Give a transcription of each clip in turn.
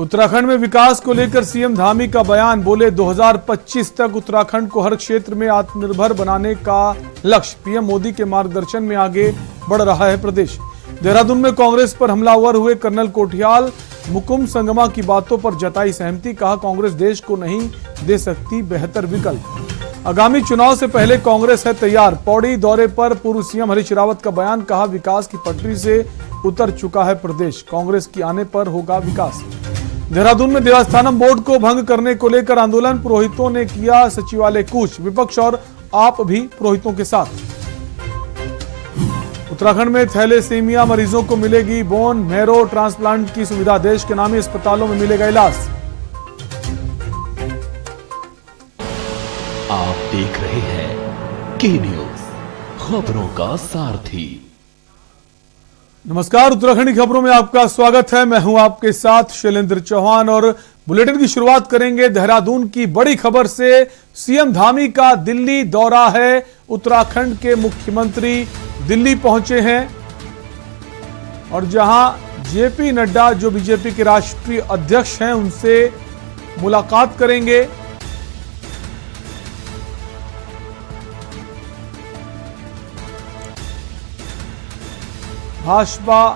उत्तराखंड में विकास को लेकर सीएम धामी का बयान, बोले 2025 तक उत्तराखंड को हर क्षेत्र में आत्मनिर्भर बनाने का लक्ष्य। पीएम मोदी के मार्गदर्शन में आगे बढ़ रहा है प्रदेश। देहरादून में कांग्रेस पर हमलावर हुए कर्नल कोठियाल, मुकुम संगमा की बातों पर जताई सहमति, कहा कांग्रेस देश को नहीं दे सकती बेहतर विकल्प। आगामी चुनाव से पहले कांग्रेस है तैयार। पौड़ी दौरे पर पूर्व सीएम हरीश रावत का बयान, कहा विकास की पटरी से उतर चुका है प्रदेश, कांग्रेस की आने पर होगा विकास। देहरादून में देवस्थानम बोर्ड को भंग करने को लेकर आंदोलन, पुरोहितों ने किया सचिवालय कूच, विपक्ष और आप भी पुरोहितों के साथ। उत्तराखंड में थैलेसीमिया मरीजों को मिलेगी बोन मैरो ट्रांसप्लांट की सुविधा, देश के नामी अस्पतालों में मिलेगा इलाज। आप देख रहे हैं के न्यूज, खबरों का सारथी। नमस्कार, उत्तराखंडी खबरों में आपका स्वागत है। मैं हूं आपके साथ शैलेंद्र चौहान और बुलेटिन की शुरुआत करेंगे देहरादून की बड़ी खबर से। सीएम धामी का दिल्ली दौरा है। उत्तराखंड के मुख्यमंत्री दिल्ली पहुंचे हैं और जहां जेपी नड्डा, जो बीजेपी के राष्ट्रीय अध्यक्ष हैं, उनसे मुलाकात करेंगे। भाजपा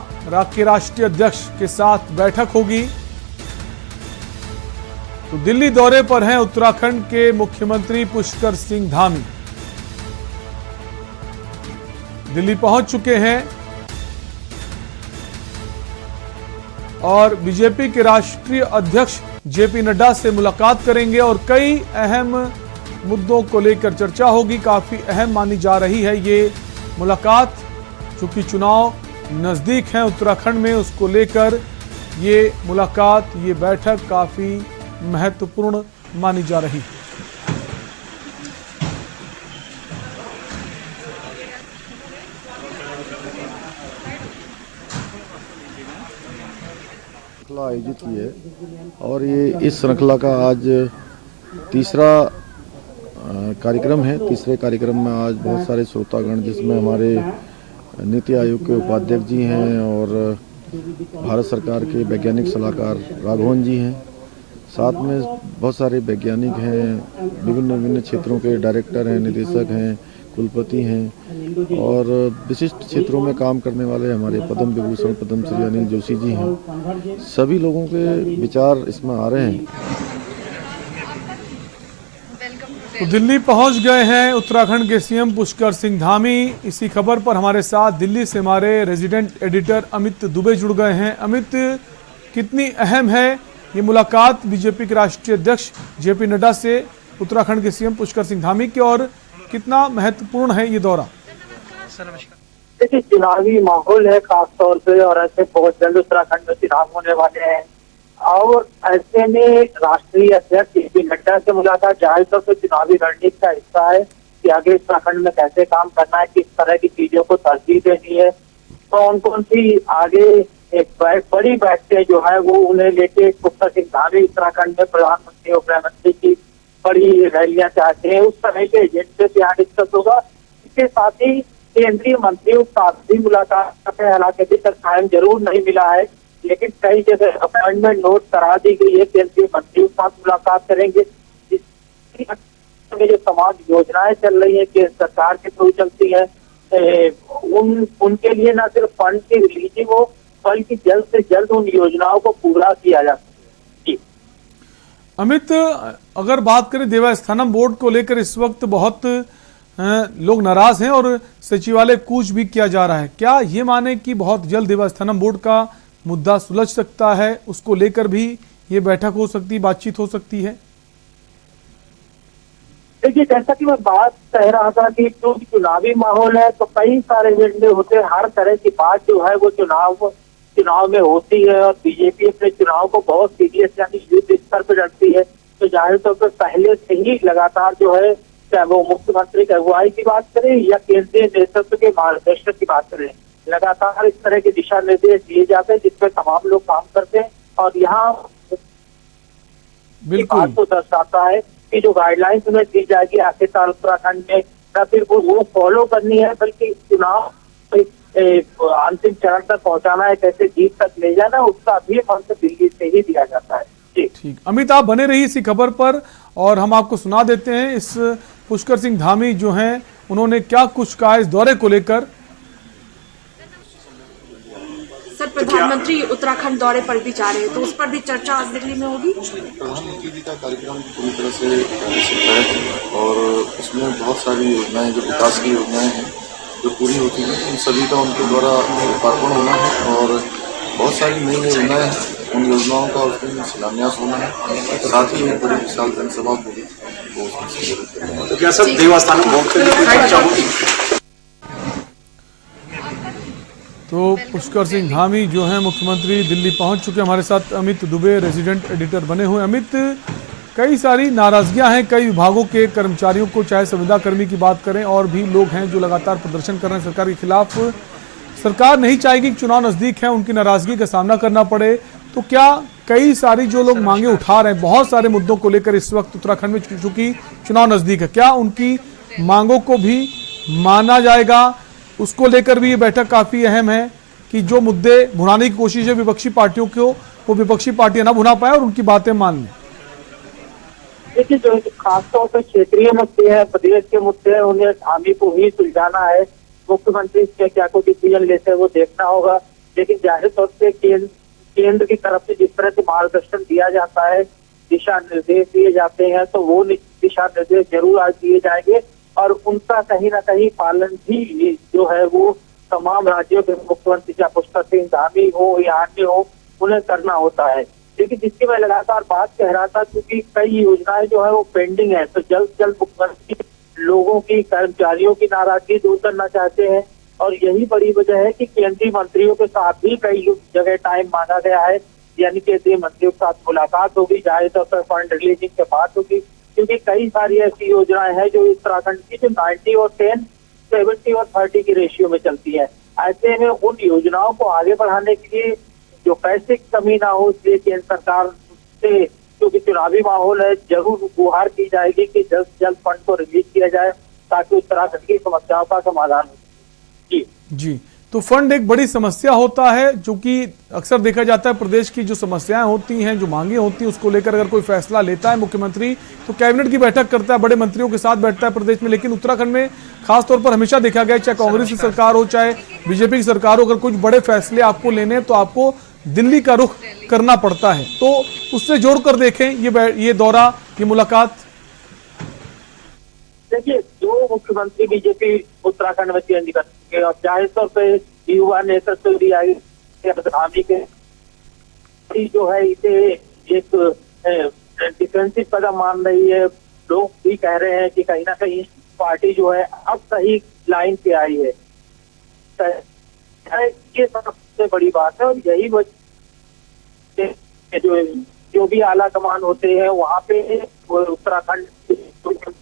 के राष्ट्रीय अध्यक्ष के साथ बैठक होगी। तो दिल्ली दौरे पर हैं उत्तराखंड के मुख्यमंत्री पुष्कर सिंह धामी। दिल्ली पहुंच चुके हैं और बीजेपी के राष्ट्रीय अध्यक्ष जेपी नड्डा से मुलाकात करेंगे और कई अहम मुद्दों को लेकर चर्चा होगी। काफी अहम मानी जा रही है ये मुलाकात, चूंकि चुनाव नजदीक है उत्तराखंड में, उसको लेकर ये मुलाकात, ये बैठक काफी महत्वपूर्ण मानी जा रही है। श्रृंखला आयोजित की है और ये इस श्रृंखला का आज तीसरा कार्यक्रम है। तीसरे कार्यक्रम में आज बहुत सारे श्रोतागण, जिसमें हमारे नीति आयोग के उपाध्यक्ष जी हैं और भारत सरकार के वैज्ञानिक सलाहकार राघवन जी हैं, साथ में बहुत सारे वैज्ञानिक हैं, विभिन्न क्षेत्रों के डायरेक्टर हैं, निदेशक हैं, कुलपति हैं और विशिष्ट क्षेत्रों में काम करने वाले हमारे पद्म विभूषण पद्मश्री अनिल जोशी जी हैं। सभी लोगों के विचार इसमें आ रहे हैं। तो दिल्ली पहुंच गए हैं उत्तराखंड के सीएम पुष्कर सिंह धामी। इसी खबर पर हमारे साथ दिल्ली से हमारे रेजिडेंट एडिटर अमित दुबे जुड़ गए हैं। अमित, कितनी अहम है ये मुलाकात बीजेपी के राष्ट्रीय अध्यक्ष जेपी नड्डा से उत्तराखंड के सीएम पुष्कर सिंह धामी के, और कितना महत्वपूर्ण है ये दौरा? देखिए, चुनावी माहौल है खासतौर पे, और ऐसे बहुत जल्द उत्तराखंड में चुनाव होने वाले हैं और ऐसे में राष्ट्रीय अध्यक्ष जेपी नड्डा से मुलाकात जाहिर तौर पर चुनावी रणनीति का हिस्सा है कि आगे उत्तराखंड में कैसे काम करना है, किस तरह की चीजों को तरजीह देनी है, कौन कौन सी आगे एक बड़ी बैठकें जो है वो उन्हें लेके पुष्कर सिंह धामी उत्तराखंड में प्रधानमंत्री और गृह मंत्री की बड़ी रैलियां चाहते हैं, उस तरह के एजेंडे से यहाँ डिस्कस होगा। इसके साथ ही केंद्रीय मंत्रियों के साथ भी मुलाकात है। हालांकि अभी तक टाइम जरूर नहीं मिला है, लेकिन कई जगह अपॉइंटमेंट नोट करा दी गई है। केंद्रीय मंत्रियों के साथ मुलाकात करेंगे। जो समाज योजनाएं चल रही है केंद्र सरकार के थ्रू चलती है, उनके लिए न सिर्फ फंड की रिलीजिंग हो, बल्कि जल्द से जल्द उन योजनाओं को पूरा किया जा सके। अमित, अगर बात करें देवस्थानम बोर्ड को लेकर, इस वक्त बहुत लोग नाराज हैं और सचिवालय कूच भी किया जा रहा है। क्या ये माने कि बहुत जल्द देवस्थानम बोर्ड का मुद्दा सुलझ सकता है, उसको लेकर भी ये बैठक हो सकती, बातचीत हो सकती है? देखिए, जैसा कि मैं बात कह रहा था कि जो चुनावी माहौल है तो कई सारे एजेंडे होते हैं, हर तरह की बात जो है वो चुनाव में होती है और बीजेपी अपने चुनाव को बहुत सीरियस यानी युद्ध स्तर पर लड़ती है। तो जाहिर तौर पर पहले से ही लगातार जो है, चाहे वो मुख्यमंत्री की अगुवाई की बात करें या केंद्रीय नेतृत्व के मार्गदर्शन की बात करें, लगातार इस तरह के दिशा निर्देश दिए जाते हैं जिसपे तमाम लोग काम करते हैं। और यहाँ बात तो दर्शाता है कि जो गाइडलाइंस उन्हें दी जाएगी आखिरकार उत्तराखंड में, न सिर्फ वो फॉलो करनी है बल्कि चुनाव अंतिम चरण तक पहुंचाना है, कैसे जीत तक ले जाना, उसका भी फंड दिल्ली से ही दिया जाता है। जी ठीक, अमित आप बने रही इसी खबर पर और हम आपको सुना देते हैं इस पुष्कर सिंह धामी जो हैं उन्होंने क्या कुछ कहा इस दौरे को लेकर। सर, प्रधानमंत्री उत्तराखंड दौरे पर भी जा रहे हैं, तो उस पर भी चर्चा आज दिल्ली में होगी। प्रधानमंत्री जी का कार्यक्रम पूरी तरह से तय है और उसमें बहुत सारी योजनाएं जो विकास की योजनाएं हैं जो पूरी होती हैं, उन सभी का उनके द्वारा लोकार्पण होना है और बहुत सारी नई योजनाएं हैं, उन योजनाओं का उस दिन शिलान्यास होना है। साथ ही एक बड़ी विशाल जनसभा होगी वो उसमें सम्मिलित करना। तो क्या सर देवस्थानम बोर्ड के लिए चर्चा होगी? तो पुष्कर सिंह धामी जो हैं मुख्यमंत्री दिल्ली पहुंच चुके। हमारे साथ अमित दुबे रेजिडेंट एडिटर बने हुए। अमित, कई सारी नाराजगियां हैं कई विभागों के कर्मचारियों को, चाहे संविदा कर्मी की बात करें और भी लोग हैं जो लगातार प्रदर्शन कर रहे हैं सरकार के खिलाफ। सरकार नहीं चाहेगी कि चुनाव नजदीक है उनकी नाराजगी का सामना करना पड़े, तो क्या कई सारी जो लोग मांगे उठा रहे हैं बहुत सारे मुद्दों को लेकर इस वक्त उत्तराखंड में, चूंकि चुनाव नजदीक है, क्या उनकी मांगों को भी माना जाएगा? उसको लेकर भी ये बैठक काफी अहम है कि जो मुद्दे भुनाने की कोशिश है विपक्षी पार्टियों को, वो विपक्षी पार्टियां ना भुना पाए और उनकी बातें मान लें। देखिए, जो खासतौर पर क्षेत्रीय मुद्दे हैं, प्रदेश के मुद्दे हैं, उन्हें धामी को ही सुलझाना है। मुख्यमंत्री इसके क्या कोई डिसीजन लेते हैं वो देखना होगा, लेकिन जाहिर तौर से केंद्र की तरफ से जिस तरह से मार्गदर्शन दिया जाता है, दिशा निर्देश दिए जाते हैं, तो वो दिशा निर्देश जरूर आज दिए जाएंगे और उनका कहीं ना कहीं पालन भी जो है वो तमाम राज्यों के मुख्यमंत्री चाहे पुष्कर सिंह धामी हो या अन्य हो उन्हें करना होता है। लेकिन जिसकी मैं लगातार बात कह रहा था, क्योंकि कई योजनाएं जो है वो पेंडिंग है, तो जल्द से जल्द मुख्यमंत्री लोगों की, कर्मचारियों की नाराजगी दूर करना चाहते हैं और यही बड़ी वजह है कि केंद्रीय मंत्रियों के साथ भी कई जगह टाइम मांगा गया है, यानी केंद्रीय मंत्रियों के साथ मुलाकात होगी, जाहिर तौर पर फंड रिलीजिंग के बात होगी, क्योंकि कई सारी ऐसी योजनाएं हैं जो उत्तराखंड की जो 90 और 10, 70 और 30 की रेशियो में चलती है। ऐसे में उन योजनाओं को आगे बढ़ाने के लिए जो पैसे की कमी ना हो, इसलिए केंद्र सरकार से, क्योंकि चुनावी माहौल है, जरूर गुहार की जाएगी कि जल्द से जल्द फंड को रिलीज किया जाए ताकि उत्तराखंड की समस्याओं का समाधान हो। जी, तो फंड एक बड़ी समस्या होता है, जो कि अक्सर देखा जाता है प्रदेश की जो समस्याएं होती हैं, जो मांगे होती हैं, उसको लेकर अगर कोई फैसला लेता है मुख्यमंत्री तो कैबिनेट की बैठक करता है, बड़े मंत्रियों के साथ बैठता है प्रदेश में। लेकिन उत्तराखंड में खासतौर पर हमेशा देखा गया, चाहे कांग्रेस की सरकार हो चाहे बीजेपी की सरकार हो, अगर कुछ बड़े फैसले आपको लेने हैं तो आपको दिल्ली का रुख करना पड़ता है। तो उससे जोड़कर देखें ये दौरा, ये मुलाकात। देखिए, जो मुख्यमंत्री बीजेपी उत्तराखंड में चेंज कर चुके और जाहिर तौर पर युवा नेतृत्व भी आई धामी के जो है इसे एक डिफेंसिव कदम मान रही है। लोग भी कह रहे हैं कि कहीं ना कहीं पार्टी जो है अब सही लाइन पे आई है। ये सबसे बड़ी बात है और यही जो भी आला कमान होते हैं वहाँ पे उत्तराखंड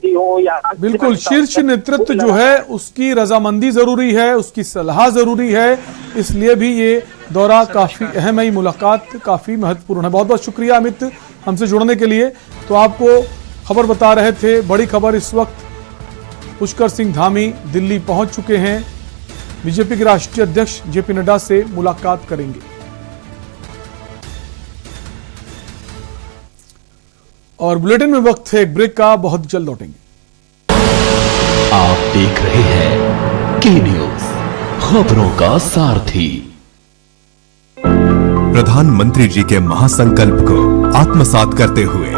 हो या बिल्कुल शीर्ष नेतृत्व जो है उसकी रजामंदी जरूरी है, उसकी सलाह जरूरी है, इसलिए भी ये दौरा काफी अहम है, मुलाकात काफी महत्वपूर्ण है। बहुत बहुत शुक्रिया अमित हमसे जुड़ने के लिए। तो आपको खबर बता रहे थे, बड़ी खबर इस वक्त पुष्कर सिंह धामी दिल्ली पहुंच चुके हैं, बीजेपी के राष्ट्रीय अध्यक्ष जेपी नड्डा से मुलाकात करेंगे। और बुलेटिन में वक्त है एक ब्रेक का, बहुत जल्द लौटेंगे। आप देख रहे हैं के न्यूज, खबरों का सारथी। प्रधानमंत्री जी के महासंकल्प को आत्मसात करते हुए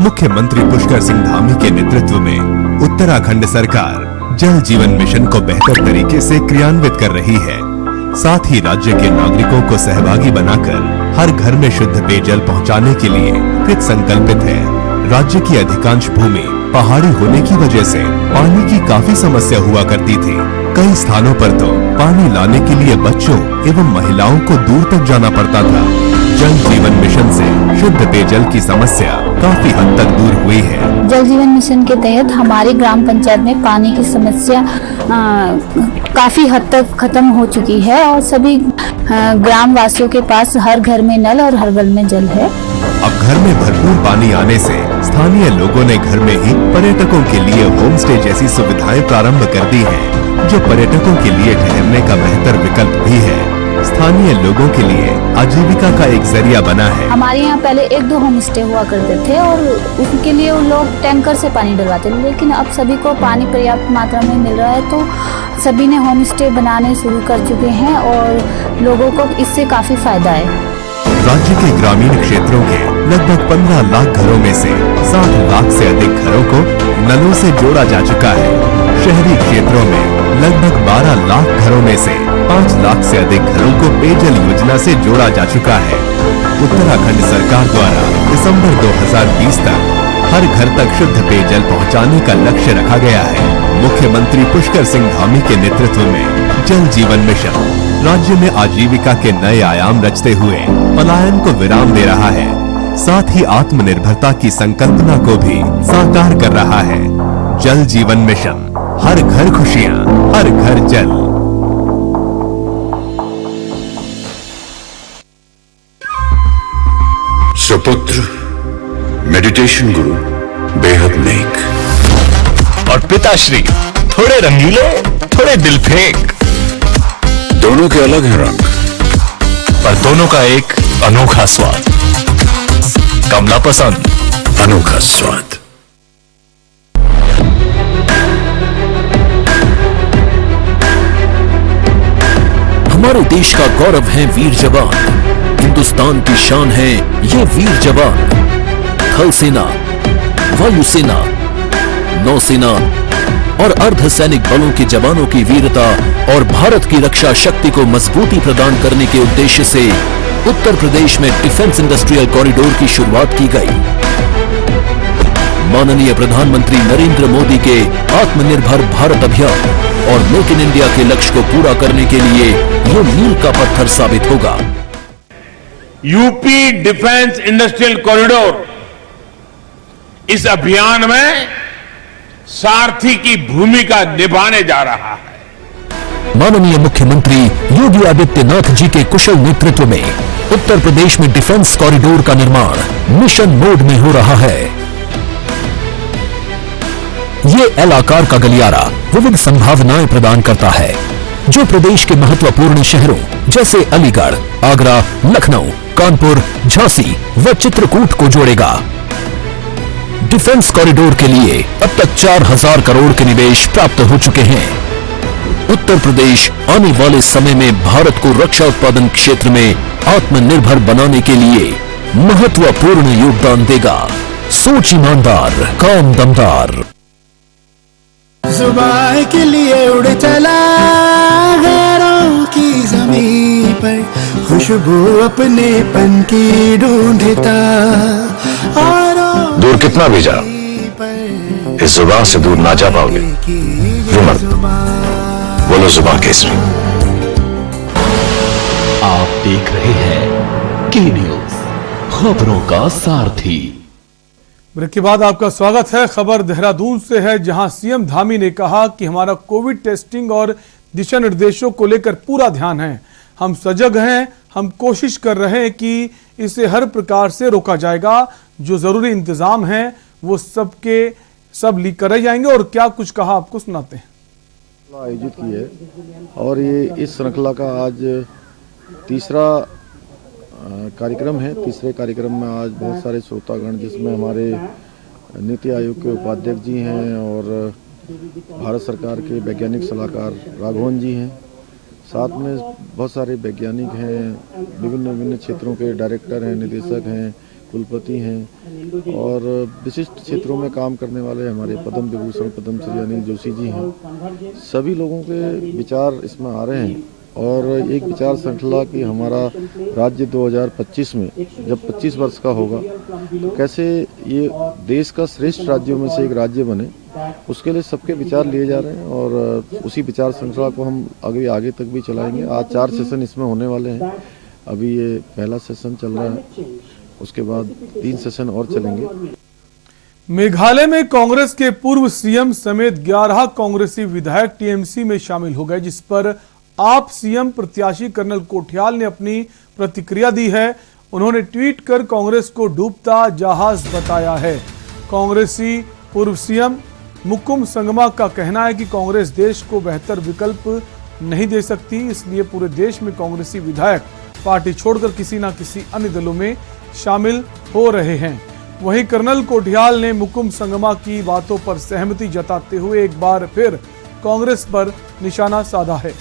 मुख्यमंत्री पुष्कर सिंह धामी के नेतृत्व में उत्तराखंड सरकार जल जीवन मिशन को बेहतर तरीके से क्रियान्वित कर रही है। साथ ही राज्य के नागरिकों को सहभागी बनाकर हर घर में शुद्ध पेयजल पहुंचाने के लिए कृत संकल्पित है। राज्य की अधिकांश भूमि पहाड़ी होने की वजह से पानी की काफी समस्या हुआ करती थी। कई स्थानों पर तो पानी लाने के लिए बच्चों एवं महिलाओं को दूर तक जाना पड़ता था। जल जीवन मिशन से शुद्ध पेयजल की समस्या काफी हद तक दूर हुई है। जल जीवन मिशन के तहत हमारी ग्राम पंचायत में पानी की समस्या काफी हद तक खत्म हो चुकी है और सभी ग्राम वासियों के पास हर घर में नल और हर घर में जल है। अब घर में भरपूर पानी आने से स्थानीय लोगों ने घर में ही पर्यटकों के लिए होम स्टे जैसी सुविधाएं प्रारंभ कर दी हैं, जो पर्यटकों के लिए ठहरने का बेहतर विकल्प भी है। स्थानीय लोगों के लिए आजीविका का एक जरिया बना है। हमारे यहाँ पहले 1-2 होम स्टे हुआ करते थे और उनके लिए वो लोग टैंकर से पानी डलवाते थे, लेकिन अब सभी को पानी पर्याप्त मात्रा में मिल रहा है तो सभी ने होम स्टे बनाने शुरू कर चुके हैं और लोगों को इससे काफी फायदा है। राज्य के ग्रामीण क्षेत्रों के लगभग 15 लाख घरों में से 60 लाख से अधिक घरों को नलों से जोड़ा जा चुका है। शहरी क्षेत्रों में लगभग 12 लाख घरों में से 5 लाख से अधिक घरों को पेयजल योजना से जोड़ा जा चुका है। उत्तराखंड सरकार द्वारा दिसंबर 2020 तक हर घर तक शुद्ध पेयजल पहुंचाने का लक्ष्य रखा गया है। मुख्यमंत्री पुष्कर सिंह धामी के नेतृत्व में जल जीवन मिशन राज्य में आजीविका के नए आयाम रचते हुए पलायन को विराम दे रहा है, साथ ही आत्मनिर्भरता की संकल्पना को भी साकार कर रहा है। जल जीवन मिशन, हर घर खुशियां, हर घर जल। सुपुत्र मेडिटेशन गुरु बेहद नेक और पिताश्री थोड़े रंगीले, थोड़े दिल फेंक। दोनों के अलग हैं रंग, पर दोनों का एक अनोखा स्वाद। कमला पसंद, अनोखा स्वाद। हमारे देश का गौरव है वीर जवान, हिंदुस्तान की शान है ये वीर जवान। थल सेना, वायुसेना, नौसेना और अर्धसैनिक बलों के जवानों की वीरता और भारत की रक्षा शक्ति को मजबूती प्रदान करने के उद्देश्य से उत्तर प्रदेश में डिफेंस इंडस्ट्रियल कॉरिडोर की शुरुआत की गई। माननीय प्रधानमंत्री नरेंद्र मोदी के आत्मनिर्भर भारत अभियान और मेक इन इंडिया के लक्ष्य को पूरा करने के लिए ये मील का पत्थर साबित होगा। यूपी डिफेंस इंडस्ट्रियल कॉरिडोर इस अभियान में सारथी की भूमिका निभाने जा रहा है। माननीय मुख्यमंत्री योगी आदित्यनाथ जी के कुशल नेतृत्व में उत्तर प्रदेश में डिफेंस कॉरिडोर का निर्माण मिशन मोड में हो रहा है। ये एल आकार का गलियारा विविध संभावनाएं प्रदान करता है, जो प्रदेश के महत्वपूर्ण शहरों जैसे अलीगढ़, आगरा, लखनऊ, कानपुर, झांसी व चित्रकूट को जोड़ेगा। डिफेंस कॉरिडोर के लिए अब तक 4000 करोड़ के निवेश प्राप्त हो चुके हैं। उत्तर प्रदेश आने वाले समय में भारत को रक्षा उत्पादन क्षेत्र में आत्मनिर्भर बनाने के लिए महत्वपूर्ण योगदान देगा। सोच ईमानदार, काम दमदार। जुबान के लिए उड़ चला गैरों की जमीन पर, खुशबू अपने पन की ढूंढता। दूर कितना भी जाओ, इस जुबान से दूर ना जा पाओगे। रुमर बोलो जुबान केसरी। आप देख रहे हैं के न्यूज, खबरों का सारथी। ब्रेक के बाद आपका स्वागत है। खबर देहरादून से है, जहां सीएम धामी ने कहा कि हमारा कोविड टेस्टिंग और दिशा निर्देशों को लेकर पूरा ध्यान है। हम सजग हैं, हम कोशिश कर रहे हैं कि इसे हर प्रकार से रोका जाएगा। जो जरूरी इंतजाम है वो सब कराए जाएंगे। और क्या कुछ कहा आपको सुनाते हैं। आयोजित की है और ये इस श्रृंखला का आज तीसरा कार्यक्रम है। तीसरे कार्यक्रम में आज बहुत सारे श्रोतागण, जिसमें हमारे नीति आयोग के उपाध्यक्ष जी हैं और भारत सरकार के वैज्ञानिक सलाहकार राघवन जी हैं, साथ में बहुत सारे वैज्ञानिक हैं, विभिन्न क्षेत्रों के डायरेक्टर हैं, निदेशक हैं, कुलपति हैं और विशिष्ट क्षेत्रों में काम करने वाले हमारे पद्म विभूषण पद्मश्री अनिल जोशी जी हैं। सभी लोगों के विचार इसमें आ रहे हैं और एक विचार श्रृंखला कि हमारा राज्य 2025 में जब 25 वर्ष का होगा तो कैसे ये देश का श्रेष्ठ राज्यों में से एक राज्य बने, उसके लिए सबके विचार लिए जा रहे हैं और उसी विचार श्रृंखला को हम आगे तक भी चलाएंगे। आज 4 सेशन इसमें होने वाले हैं। अभी ये पहला सेशन चल रहा है, उसके बाद 3 सेशन और चलेंगे। मेघालय में कांग्रेस के पूर्व सीएम समेत 11 कांग्रेसी विधायक टीएमसी में शामिल हो गए, जिस पर आप सीएम प्रत्याशी कर्नल कोठियाल ने अपनी प्रतिक्रिया दी है। उन्होंने ट्वीट कर कांग्रेस को डूबता जहाज बताया है। कांग्रेसी पूर्व सीएम मुकुम संगमा का कहना है कि कांग्रेस देश को बेहतर विकल्प नहीं दे सकती, इसलिए पूरे देश में कांग्रेसी विधायक पार्टी छोड़कर किसी न किसी अन्य दलों में शामिल हो रहे हैं। वहीं कर्नल कोठियाल ने मुकुम संगमा की बातों पर सहमति जताते हुए एक बार फिर कांग्रेस पर निशाना साधा है।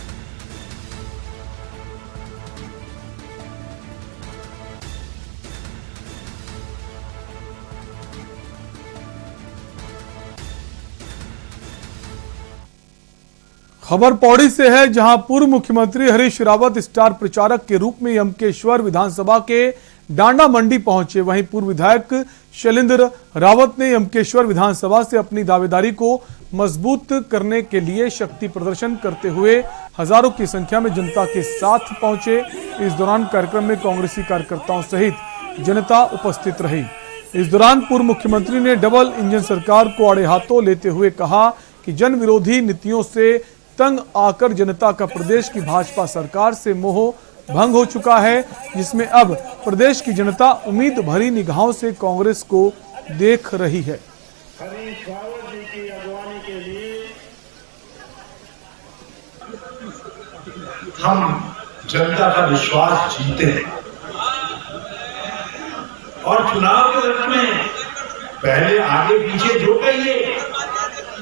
खबर पौड़ी से है, जहां पूर्व मुख्यमंत्री हरीश रावत स्टार प्रचारक के रूप में यमकेश्वर विधानसभा के डांडा मंडी पहुंचे। वहीं पूर्व विधायक शैलेंद्र रावत ने यमकेश्वर विधानसभा से अपनी दावेदारी को मजबूत करने के लिए शक्ति प्रदर्शन करते हुए हजारों की संख्या में जनता के साथ पहुंचे। इस दौरान कार्यक्रम में कांग्रेसी कार्यकर्ताओं सहित जनता उपस्थित रही। इस दौरान पूर्व मुख्यमंत्री ने डबल इंजन सरकार को आड़े हाथों लेते हुए कहा कि जन विरोधी नीतियों से तंग आकर जनता का प्रदेश की भाजपा सरकार से मोह भंग हो चुका है, जिसमें अब प्रदेश की जनता उम्मीद भरी निगाहों से कांग्रेस को देख रही है। हम जनता का विश्वास जीते हैं और चुनाव के वक्त में पहले आगे पीछे जो कहिए,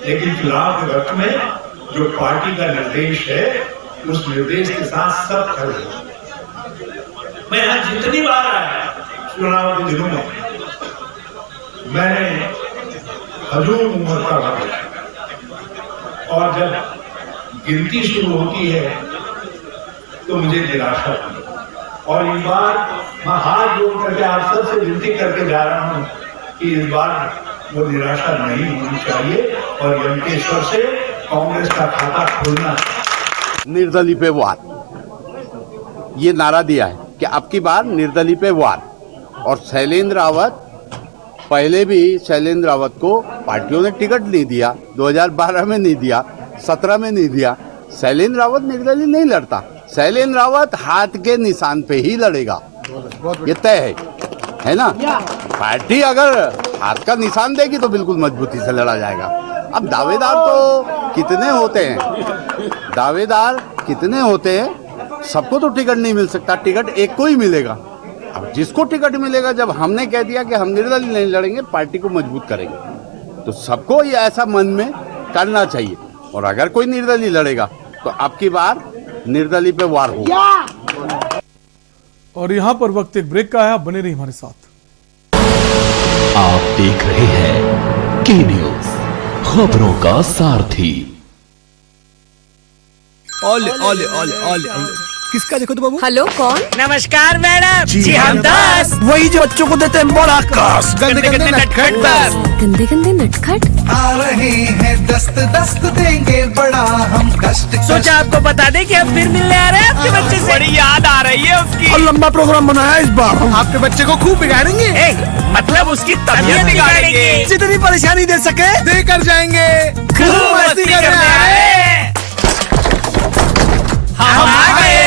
लेकिन चुनाव के वक्त में जो पार्टी का निर्देश है उस निर्देश के साथ सब खड़े। मैं यहाँ जितनी बार आया चुनाव के दिनों में, मैंने हजूम उम्र का वक्त और जब गिनती शुरू होती है तो मुझे निराशा हुई। और इस बार मैं हाथ जोड़ करके आप सबसे विनती करके जा रहा हूँ कि इस बार वो निराशा नहीं होनी चाहिए और यमकेश्वर से कांग्रेस का खाता खोलना। निर्दलीय पे वार, ये नारा दिया है कि अब की बार निर्दलीय पे वार। और शैलेंद्र रावत, पहले भी शैलेंद्र रावत को पार्टियों ने टिकट नहीं दिया, 2012 में नहीं दिया, 17 में नहीं दिया। शैलेंद्र रावत निर्दलीय नहीं लड़ता, शैलेंद्र रावत हाथ के निशान पे ही लड़ेगा, ये तय है ना। पार्टी अगर हाथ का निशान देगी तो बिल्कुल मजबूती से लड़ा जाएगा। अब दावेदार तो कितने होते हैं, दावेदार कितने होते हैं, सबको तो टिकट नहीं मिल सकता, टिकट एक को ही मिलेगा। अब जिसको टिकट मिलेगा, जब हमने कह दिया कि हम निर्दलीय नहीं लड़ेंगे, पार्टी को मजबूत करेंगे, तो सबको ये ऐसा मन में करना चाहिए। और अगर कोई निर्दलीय लड़ेगा तो अब की बार निर्दलीय पे वार होगा। और यहाँ पर वक्त एक ब्रेक का है, बने रहिए हमारे साथ। आप देख रहे हैं के न्यूज, खबरों का सारथी। ओले ओले ओले ओले, किसका देखो तो बाबू? हेलो, कौन? नमस्कार मैडम जी हम 10, वही जो बच्चों को देते हैं बड़ा काश। गंदे गंदे नटखट पर गंदे गंदे नटखट आ रहे हैं, दस्त दस्त देंगे बड़ा हम कष्ट। सोचा आपको बता दें कि हम फिर मिलने आ रहे हैं आपके बच्चे से। बड़ी याद आ रही है उसकी। और लंबा प्रोग्राम बनाया है इस बार। आपके बच्चे को खूब बिगाड़ेंगे, मतलब उसकी तबीयत बिगाड़ेंगे, जितनी परेशानी दे सके देकर जाएंगे। खूब मस्ती करने आए। हम आ गए।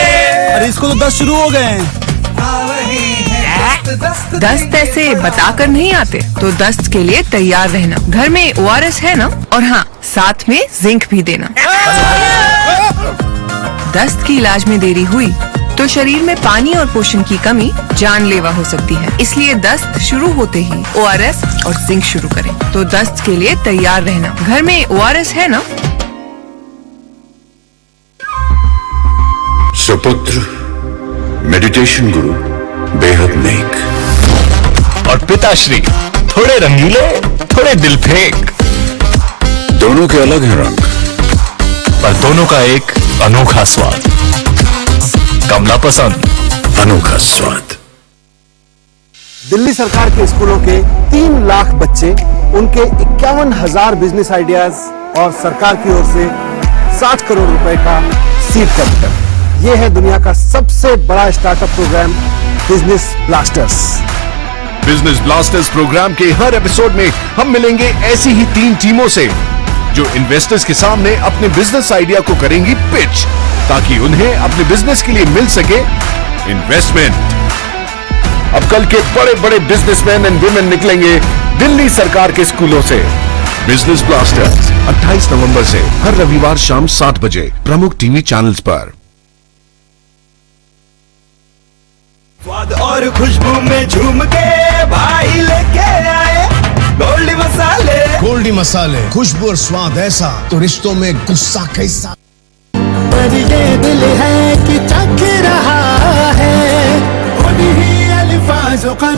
अरे इसको तो 10 शुरू हो गए हैं। 10 ऐसे बताकर नहीं आते, तो 10 के लिए तैयार रहना। घर में ORS है ना, और हाँ, साथ में जिंक भी देना। दस्त की इलाज में देरी हुई तो शरीर में पानी और पोषण की कमी जानलेवा हो सकती है, इसलिए दस्त शुरू होते ही ORS और जिंक शुरू करें। तो दस्त के लिए तैयार रहना। घर में ORS है ना। सुपुत्र मेडिटेशन गुरु बेहद नेक और पिताश्री थोड़े रंगीले, थोड़े दिलफेक। दोनों के अलग हैं रंग, पर दोनों का एक अनोखा स्वाद। कमला पसंद, अनोखा स्वाद। दिल्ली सरकार के स्कूलों के 3 लाख बच्चे, उनके 51,000 बिजनेस आइडियाज और सरकार की ओर से 60 करोड़ रुपए का सीड कैपिटल। ये है दुनिया का सबसे बड़ा startup program, business blasters. Business blasters program के हर एपिसोड में हम मिलेंगे ऐसी ही 3 टीमों से जो इन्वेस्टर्स के सामने अपने बिजनेस आइडिया को करेंगी पिच, ताकि उन्हें अपने बिजनेस के लिए मिल सके इन्वेस्टमेंट। अब कल के बड़े बड़े बिजनेसमैन एंड वुमेन निकलेंगे दिल्ली सरकार के स्कूलों से। बिजनेस ब्लास्टर्स 28 नवंबर से हर रविवार शाम 7 बजे प्रमुख टीवी चैनल्स पर। स्वाद और खुशबू में झूम के भाई लेके आए गोल्डी मसाले। गोल्डी मसाले, खुशबू और स्वाद ऐसा तो रिश्तों में गुस्सा कैसा। पर ये दिल है कि चख रहा है उन्हीं अल्फाजों का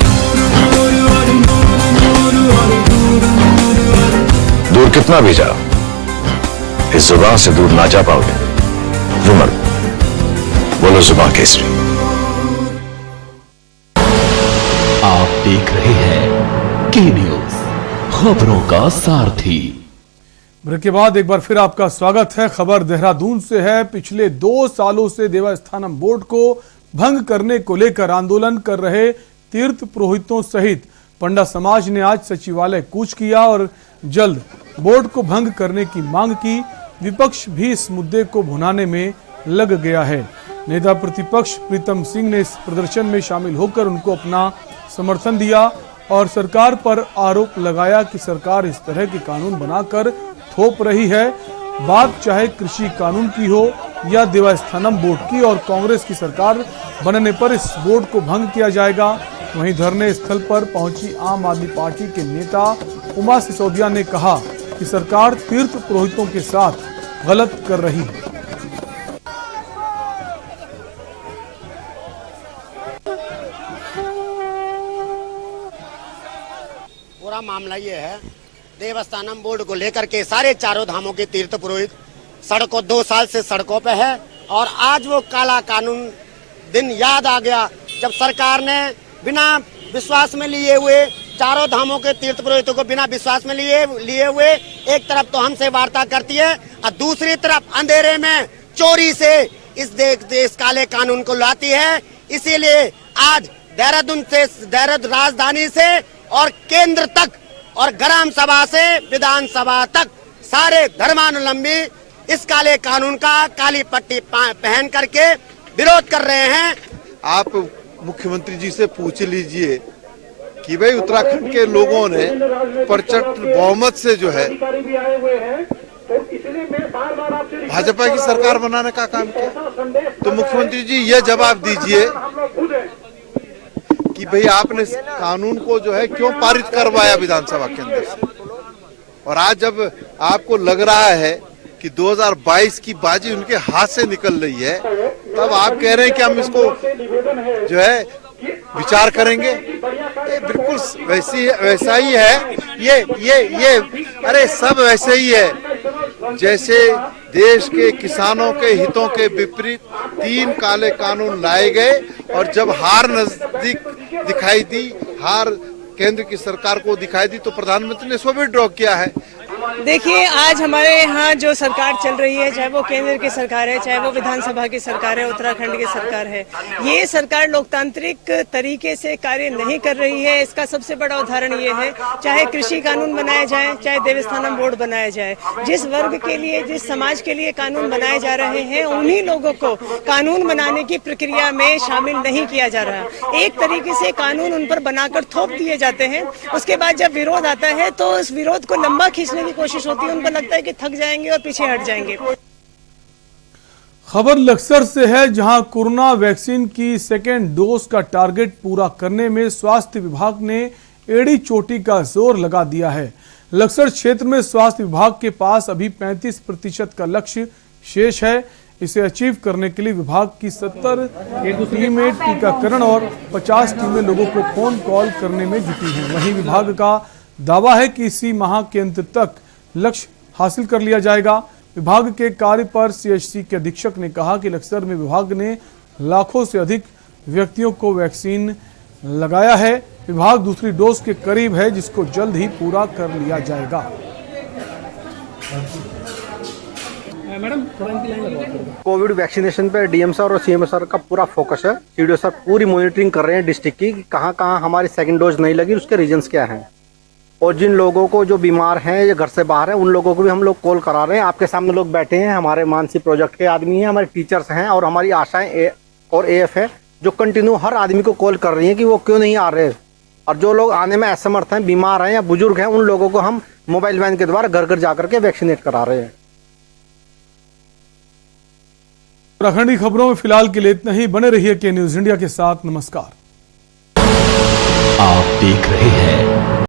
दूर कितना भी जाओ, इस जुबान से दूर ना जा पाओगे। रुमल, बोलो जुबान केसरी। आप देख रहे हैं के न्यूज, खबरों का सारथी। ब्रेक के बाद एक बार फिर आपका स्वागत है। खबर देहरादून से है। पिछले 2 सालों से देवस्थानम बोर्ड को भंग करने को लेकर आंदोलन कर रहे तीर्थ पुरोहितों सहित पंडा समाज ने आज सचिवालय कूच किया और जल्द बोर्ड को भंग करने की मांग की। विपक्ष भी इस मुद्दे को भुनाने में लग गया है। नेता प्रतिपक्ष प्रीतम सिंह ने इस प्रदर्शन में शामिल होकर उनको अपना समर्थन दिया और सरकार पर आरोप लगाया कि सरकार इस तरह के कानून बनाकर थोप रही है। बात चाहे कृषि कानून की हो या देवस्थानम बोर्ड की, और कांग्रेस की सरकार बनने पर इस बोर्ड को भंग किया जाएगा। वहीं धरने स्थल पर पहुंची आम आदमी पार्टी के नेता उमा सिसोदिया ने कहा कि सरकार तीर्थ पुरोहितों के साथ गलत कर रही है। पूरा मामला ये है, देवस्थानम बोर्ड को लेकर के सारे चारों धामों के तीर्थ पुरोहित सड़कों 2 साल से सड़कों पे है और आज वो काला कानून दिन याद आ गया जब सरकार ने बिना विश्वास में लिए हुए चारों धामों के तीर्थ पुरोहितों को बिना विश्वास में लिए हुए एक तरफ तो हमसे वार्ता करती है और दूसरी तरफ अंधेरे में चोरी से इस काले कानून को लाती है। इसीलिए आज देहरादून राजधानी से और केंद्र तक और ग्राम सभा से विधानसभा तक सारे धर्मानुलंबी इस काले कानून का काली पट्टी पहन करके विरोध कर रहे हैं। आप मुख्यमंत्री जी से पूछ लीजिए कि भाई उत्तराखंड के लोगों ने प्रचंड बहुमत से जो है भाजपा की सरकार बनाने का काम किया, तो मुख्यमंत्री जी ये जवाब दीजिए कि भाई आपने कानून को जो है क्यों पारित करवाया विधानसभा के अंदर से। और आज जब आपको लग रहा है कि 2022 की बाजी उनके हाथ से निकल रही है, तब आप कह रहे हैं कि हम इसको जो है विचार करेंगे। ये बिल्कुल वैसा ही है। ये अरे सब वैसे ही है जैसे देश के किसानों के हितों के विपरीत 3 काले कानून लाए गए और जब हार नजदीक दिखाई दी, हार केंद्र की सरकार को दिखाई दी, तो प्रधानमंत्री ने इसको भी ड्रॉ किया है। देखिए, आज हमारे यहाँ जो सरकार चल रही है, चाहे वो केंद्र की सरकार है, चाहे वो विधानसभा की सरकार है, उत्तराखंड की सरकार है, ये सरकार लोकतांत्रिक तरीके से कार्य नहीं कर रही है। इसका सबसे बड़ा उदाहरण ये है, चाहे कृषि कानून बनाया जाए, चाहे देवस्थानम बोर्ड बनाया जाए, जिस वर्ग के लिए, जिस समाज के लिए कानून बनाए जा रहे हैं, उन्हीं लोगों को कानून बनाने की प्रक्रिया में शामिल नहीं किया जा रहा। एक तरीके से कानून उन पर बनाकर थोप दिए जाते हैं। उसके बाद जब विरोध आता है तो उस विरोध को लंबा खींचने की कोशिश होती है। उनको लगता है कि थक जाएंगे और पीछे हट जाएंगे। खबर लक्सर से है, जहां कोरोना वैक्सीन की सेकेंड डोज का टारगेट पूरा करने में स्वास्थ्य विभाग ने एड़ी चोटी का जोर लगा दिया है। लक्सर क्षेत्र में स्वास्थ्य विभाग के पास अभी 35% का लक्ष्य शेष है। इसे अचीव करने के लिए विभाग की 70 टीमें टीकाकरण और 50 टीमें लोगों को फोन कॉल करने में जुटी हैं। वहीं विभाग का दावा है कि इसी माह के अंत तक लक्ष्य हासिल कर लिया जाएगा। विभाग के कार्य पर सीएचसी के अधीक्षक ने कहा कि लक्सर में विभाग ने लाखों से अधिक व्यक्तियों को वैक्सीन लगाया है। विभाग दूसरी डोज के करीब है, जिसको जल्द ही पूरा कर लिया जाएगा। कोविड वैक्सीनेशन पे डीएम सर और सीएम सर का पूरा फोकस है। सीडीओ सर पूरी मॉनिटरिंग कर रहे हैं डिस्ट्रिक्ट की, कहाँ कहाँ हमारी सेकंड डोज नहीं लगी, उसके रीजंस क्या हैं, और जिन लोगों को जो बीमार हैं या घर से बाहर हैं, उन लोगों को भी हम लोग कॉल करा रहे हैं। आपके सामने लोग बैठे हैं, हमारे मानसी प्रोजेक्ट के आदमी हैं, हमारे टीचर्स हैं और हमारी आशाएं और एएफ है। जो कंटिन्यू हर आदमी को कॉल कर रही हैं कि वो क्यों नहीं आ रहे, और जो लोग आने में असमर्थ हैं, बीमार हैं या बुजुर्ग हैं, उन लोगों को हम मोबाइल वैन के द्वारा घर घर जाकर के वैक्सीनेट करा रहे हैं। उत्तराखंड की खबरों में फिलहाल के लिए इतना ही। बने रहिए के न्यूज इंडिया के साथ। नमस्कार। आप देख रहे हैं